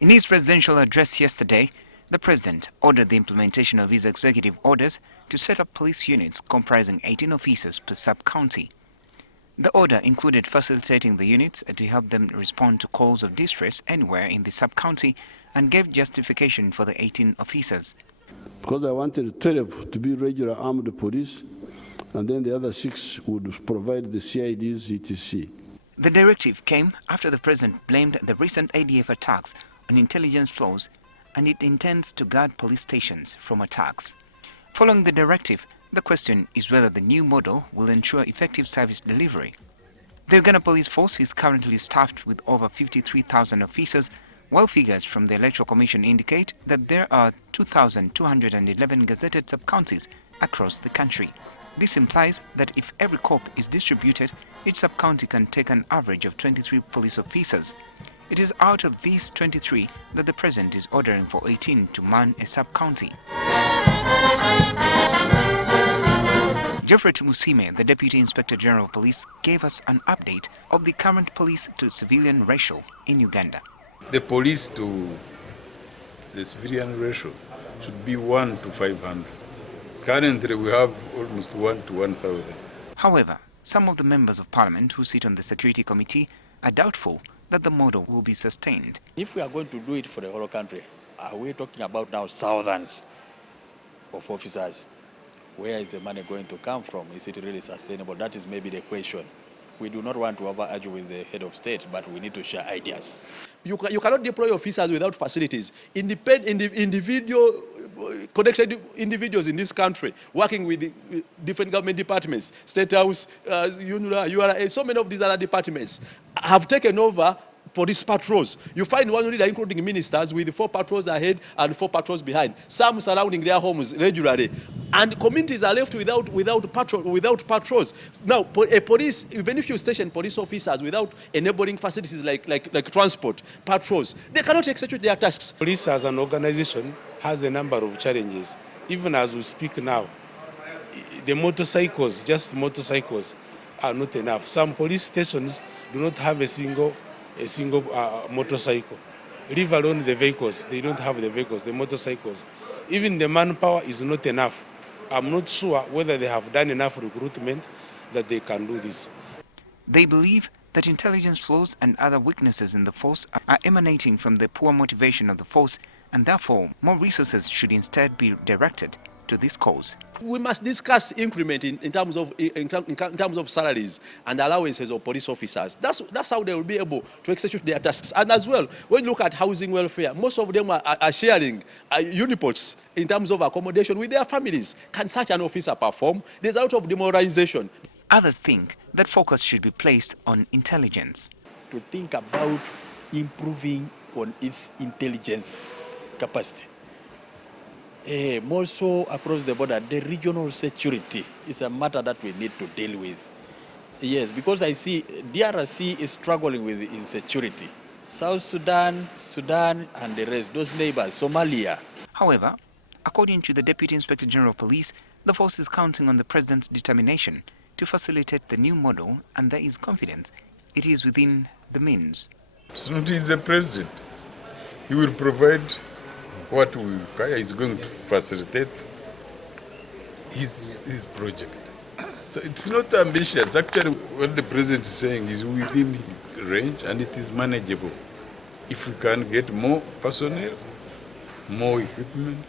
In his presidential address yesterday, the president ordered the implementation of his executive orders to set up police units comprising 18 officers per sub-county. The order included facilitating the units to help them respond to calls of distress anywhere in the sub-county and gave justification for the 18 officers. Because I wanted 12 to be regular armed police, and then the other 6 would provide the CIDs, etc. The directive came after the president blamed the recent ADF attacks on intelligence flaws, and it intends to guard police stations from attacks. Following the directive, the question is whether the new model will ensure effective service delivery. The Uganda Police Force is currently staffed with over 53,000 officers, while figures from the Electoral Commission indicate that there are 2,211 gazetted sub-counties across the country. This implies that if every corp is distributed, each sub-county can take an average of 23 police officers. It is out of these 23 that the president is ordering for 18 to man a sub-county. Geoffrey Museveni, the Deputy Inspector General of Police, gave us an update of the current police to civilian ratio in Uganda. The police to the civilian ratio should be 1 to 500. Currently, we have almost 1 to 1,000. However, some of the members of parliament who sit on the Security Committee are doubtful that the model will be sustained. If we are going to do it for the whole country, are we talking about now thousands of officers? Where is the money going to come from? Is it really sustainable? That is maybe the question. We do not want to over-argue with the head of state, but we need to share ideas. You cannot deploy officers without facilities. Individual connected individuals in this country working with different government departments, State House, URA, so many of these other departments have taken over police patrols. You find one leader, including ministers, with 4 patrols ahead and 4 patrols behind, some surrounding their homes regularly. And communities are left without patrols. Now, a police, even if you station police officers without enabling facilities like transport, patrols, they cannot execute their tasks. Police as an organization has a number of challenges. Even as we speak now, the motorcycles, just motorcycles, are not enough. Some police stations do not have a single motorcycle. Leave alone the vehicles. They don't have the vehicles, the motorcycles. Even the manpower is not enough. I'm not sure whether they have done enough recruitment that they can do this. They believe that intelligence flaws and other weaknesses in the force are emanating from the poor motivation of the force, and therefore more resources should instead be directed to this cause. We must discuss increment in terms of salaries and allowances of police officers. That's how they will be able to execute their tasks. And as well, when you look at housing welfare, most of them are sharing unipots in terms of accommodation with their families. Can such an officer perform? There's a lot of demoralization. Others think that focus should be placed on intelligence. To think about improving on its intelligence capacity. More so across the border, the regional security is a matter that we need to deal with. Yes, because I see DRC is struggling with insecurity. South Sudan, and the rest, those neighbors, Somalia. However, according to the Deputy Inspector General of Police, the force is counting on the President's determination to facilitate the new model, and there is confidence it is within the means. It's not he is the president. He will provide what we require. Is going to facilitate his project. So it's not ambitious. Actually, what the president is saying is within range and it is manageable. If we can get more personnel, more equipment,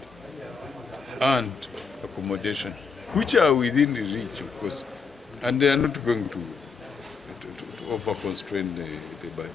and accommodation, which are within the reach, of course, and they are not going to over-constrain the budget.